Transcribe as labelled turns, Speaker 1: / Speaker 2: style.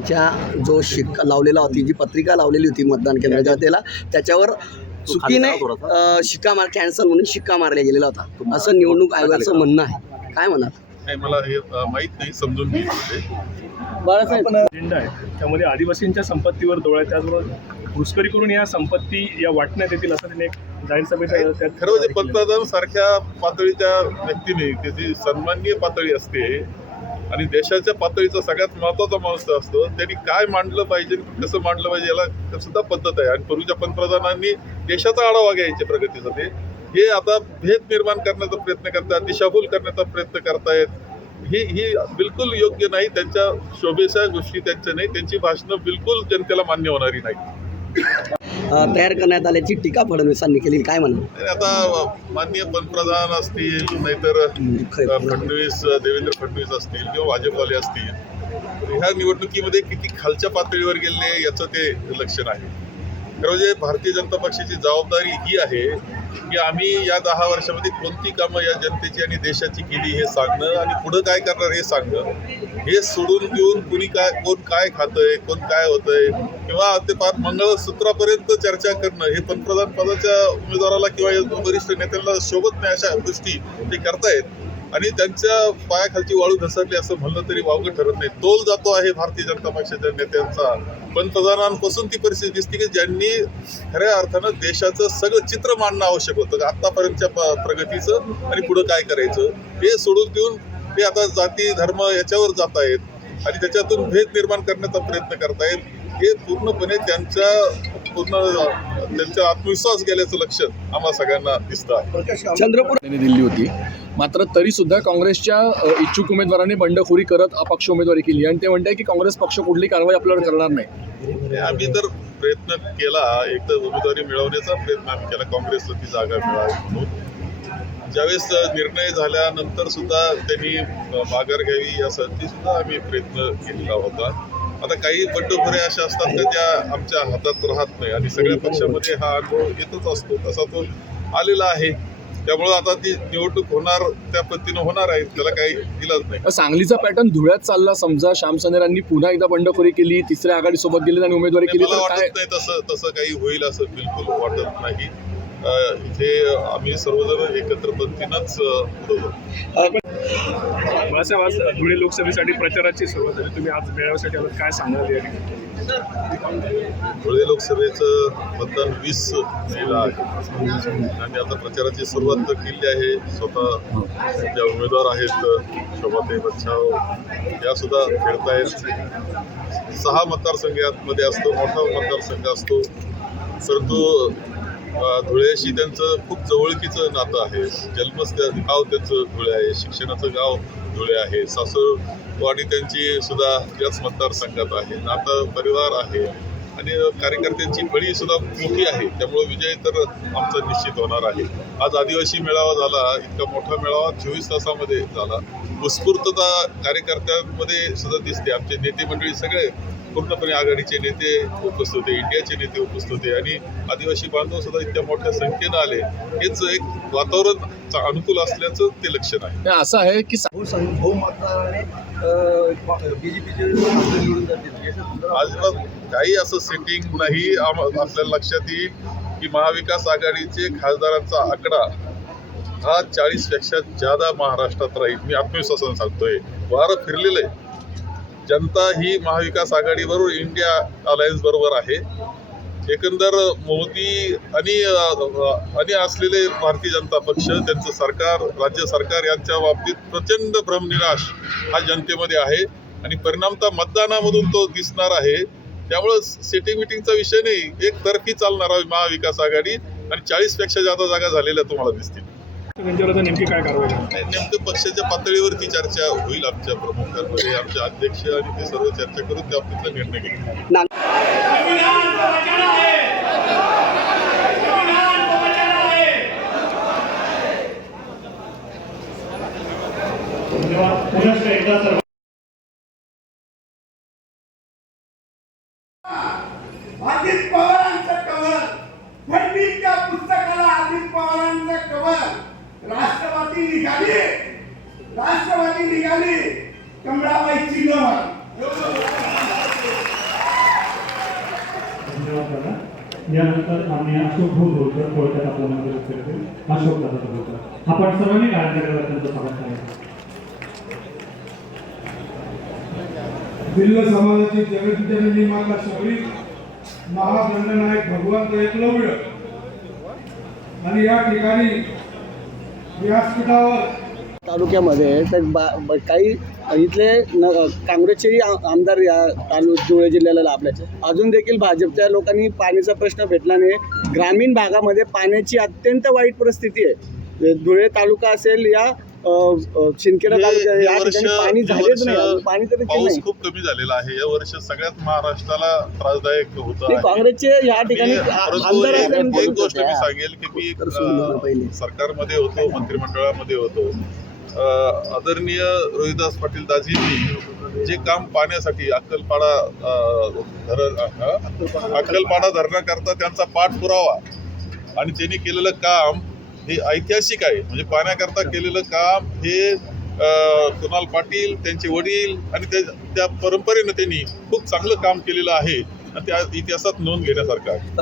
Speaker 1: त्यांच्या जो शिक्का लावलेला होती जी पत्रिका लावलेली होती मतदान केंद्राच्या त्याला त्याच्यावर चुकीने शिक्का मार कॅन्सल म्हणून शिक्का मारला गेलेला होता. असं निवडणूक आयोगाचं म्हणणं आहे. काय म्हणाल?
Speaker 2: मला हे माहीत नाही समजून
Speaker 3: अजेंडा आहे. त्यामध्ये आदिवासींच्या संपत्तीवर डोळा त्याचबरोबर घुसखोरी करून या संपत्ती या वाटण्यात येतील असं त्यांनी एक जाहीर सभेत
Speaker 2: खरं म्हणजे पंतप्रधान सारख्या पातळीच्या व्यक्तीने त्याची सन्माननीय पातळी असते आणि देशाच्या पातळीचा सगळ्यात महत्त्वाचा माणूस असतो त्यांनी काय मांडलं पाहिजे कसं मांडलं पाहिजे याला सुद्धा पद्धत आहे. आणि पूर्वीच्या पंतप्रधानांनी देशाचा आढावा घ्यायचे प्रगतीसाठी हे आता भेद निर्माण करण्याचा प्रयत्न करतात दिशाभूल करण्याचा प्रयत्न करतायत. ही ही बिलकुल योग्य नाही. त्यांच्या शोभेच्या गोष्टी त्यांच्या नाही. त्यांची भाषणं बिलकुल जनतेला मान्य होणारी नाही
Speaker 1: तयार करण्यात आल्याची टीका फडणवीसांनी केली. काय म्हणाल?
Speaker 2: आणि आता माननीय पंतप्रधान असतील नाहीतर फडणवीस देवेंद्र फडणवीस असतील किंवा भाजपवाले असतील ह्या निवडणुकीमध्ये किती खालच्या पातळीवर गेले याचं ते लक्षण आहे. खरं म्हणजे भारतीय जनता पक्षाची जबाबदारी ही आहे की आम्ही या दहा वर्षामध्ये कोणती कामं या जनतेची आणि देशाची केली हे सांगणं आणि पुढं काय करणार हे सांगणं हे सोडून घेऊन कुणी काय कोण काय खातंय कोण काय होतंय किंवा ते फार मंगळसूत्रापर्यंत चर्चा करणं हे पंतप्रधान पदाच्या उमेदवाराला किंवा या वरिष्ठ नेत्यांना शोभत नाही अशा गोष्टी ते करतायत. आणि त्यांच्या पायाखालची वाळू घसरली असं म्हणलं तरी वावगं ठरत नाही. तोल जातो आहे भारतीय जनता पक्षाच्या नेत्यांचा. पंतप्रधानांपासून ती परिस्थिती दिसते की ज्यांनी खऱ्या अर्थानं देशाचं सगळं चित्र मांडणं आवश्यक होतं. आत्तापर्यंतच्या प्रगतीचं आणि पुढं काय करायचं हे सोडून देऊन ते आता जाती धर्म याच्यावर जात आहेत आणि त्याच्यातून भेद निर्माण करण्याचा प्रयत्न करतायत. हे पूर्णपणे त्यांच्या पूर्ण त्यांचा आत्मविश्वास गेल्याचं लक्षण आम्हा सगळ्यांना दिसतं
Speaker 1: चंद्रपूर
Speaker 4: दिली होती. मात्र तरी सुद्धा काँग्रेसच्या इच्छुक उमेदवारांनी बंडखोरी करत अपक्ष उमेदवारी केली. आणि ते म्हणताय की काँग्रेस पक्ष कुठली कारवाई आपल्यावर करणार नाही.
Speaker 2: आम्ही तर प्रयत्न केला. एक तर उमेदवारी मिळवण्याचा प्रयत्न आम्ही केला. काँग्रेसला ती जागा मिळावी ज्यावेळेस निर्णय झाल्यानंतर सुद्धा त्यांनी माघार घ्यावी यासाठी सुद्धा आम्ही प्रयत्न केलेला होता. आता काही बंडखोऱ्या अशा असतात का त्या आमच्या हातात राहत नाही? आणि सगळ्या पक्षामध्ये हा अनुभव येतच असतो. तसा तो आलेला आहे. त्यामुळं आता ती निवडणूक होणार त्या पद्धतीनं होणार आहे त्याला काही इलाज नाही.
Speaker 4: सांगलीचा पॅटर्न धुळ्यात चालला समजा श्याम सनेरांनी पुन्हा एकदा बंडखोरी केली तिसऱ्या आघाडीसोबत गेली आणि उमेदवारी केली
Speaker 2: मला वाटत नाही तसं तसं काही होईल असं बिलकुल वाटत नाही. इथे आम्ही सर्वजण एकत्र पद्धतीनंच.
Speaker 3: बाळासाहेब आज धुळे लोकसभेसाठी प्रचाराची सुरुवात झाली. तुम्ही आज मेळाव्यासाठी आलात. काय सांगाल या
Speaker 2: धुळे लोकसभेचं मतदान वीस मेला आहे. आणि आता प्रचाराची सुरुवात तर केली आहे. स्वतः ज्या उमेदवार आहेत शोभाताई बच्छाव या सुद्धा खेळतायत. सहा मतदारसंघामध्ये असतो मोठा मतदारसंघ असतो. परंतु धुळ्याशी त्यांचं खूप जवळकीचं नातं आहे. जन्मस्थळ गाव त्यांचं धुळे आहे. शिक्षणाचं गाव धुळे आहे. सासरवाडी त्यांची सुद्धा याच मतदारसंघात आहे. नातं परिवार आहे. आणि कार्यकर्त्यांची बळी सुद्धा मोठी आहे. त्यामुळे विजय तर आमचा निश्चित होणार आहे. आज आदिवासी मेळावा झाला. इतका मोठा मेळावा चोवीस तासामध्ये झाला. उत्स्फूर्तता कार्यकर्त्यांमध्ये सुद्धा दिसते. आमचे नेते मंडळी सगळे पूर्णपणे आघाडीचे नेते उपस्थित होते इंडियाचे नेते उपस्थित होते आणि आदिवासी बांधव सुद्धा इतक्या मोठ्या संख्येनं आले. हेच एक वातावरण अनुकूल असल्याचं ते लक्षण आहे
Speaker 4: हे असं आहे की
Speaker 2: अजिबात काही असं सेटिंग नाही आपल्याला लक्षात येईल की महाविकास आघाडीचे खासदारांचा आकडा हा चाळीसपेक्षा जादा महाराष्ट्रात राहील. मी आत्मविश्वासाने सांगतोय. वारं फिरलेलं आहे. जनता ही महाविकास आघाडीबरोबर इंडिया अलायन्स बरोबर आहे. एकंदर मोदी आणि आणि असलेले भारतीय जनता पक्ष त्यांचं सरकार राज्य सरकार यांच्या बाबतीत प्रचंड भ्रमनिराश हा जनतेमध्ये आहे. आणि परिणामतः मतदानामधून तो दिसणार आहे. त्यामुळं सिटिंग मिटिंगचा विषय नाही एक तर्फी चालणार आहे महाविकास आघाडी आणि चाळीसपेक्षा जादा जागा झालेल्या तुम्हाला दिसतील.
Speaker 3: त्यांच्यावर आता नेमकी काय कारवाई
Speaker 2: नेमकं पक्षाच्या पातळीवरती चर्चा होईल आमच्या प्रमुखांमध्ये. आमचे अध्यक्ष आणि ते सर्व चर्चा करून त्या बाबतीतला निर्णय घेतील.
Speaker 1: नाग
Speaker 5: अजित पवारांचं कवर फडणीसच्या पुस्तकाला अजित पवारांचं कवर राष्ट्रवादी निघाली. राष्ट्रवादी निघाली. कमळाबाई न
Speaker 6: यानंतर आम्ही अशोक भाऊ बोलतो थोडक्यात आपला मंदिर करते अशोक दादा बोलतो आपण सर्वांनी गाळ्या करायला त्यांचं स्वागत करायचं.
Speaker 5: भिल्ल समाजाची जगत जगविद्याने निर्माता शबरी महादंडनायक भगवंत एकलव्य. आणि या ठिकाणी
Speaker 1: तालुक्यामध्ये तर बा ब- काही इथले न काँग्रेसचेही आमदार या तालु धुळे जिल्ह्याला लाभल्याचे अजून देखील भाजपच्या लोकांनी पाण्याचा प्रश्न भेटला नाही. ग्रामीण भागामध्ये पाण्याची अत्यंत वाईट परिस्थिती आहे. धुळे तालुका असेल या शिंदखेडा पाणी झालेच नाही पाणी तर
Speaker 2: पाऊस खूप कमी झालेला आहे. या वर्ष सगळ्यात महाराष्ट्राला त्रासदायक होत
Speaker 1: काँग्रेसचे या ठिकाणी
Speaker 2: एक- गोष्ट मी. सांगेल की मी सरकारमध्ये होतो मंत्रिमंडळामध्ये होतो. आदरणीय रोहिदास पाटील दाजींनी जे काम पाण्यासाठी अक्कलपाडा धरण अक्कलपाडा धरणाकरता त्यांचा पाठपुरावा. आणि त्यांनी केलेलं काम हे ऐतिहासिक आहे. म्हणजे पाण्याकरता केलेलं काम हे अ, कुणाल पाटील त्यांचे वडील आणि त्या त्या परंपरेनं त्यांनी खूप चांगलं काम केलेलं आहे. आणि त्या इतिहासात नोंद घेण्यासारखं आहे.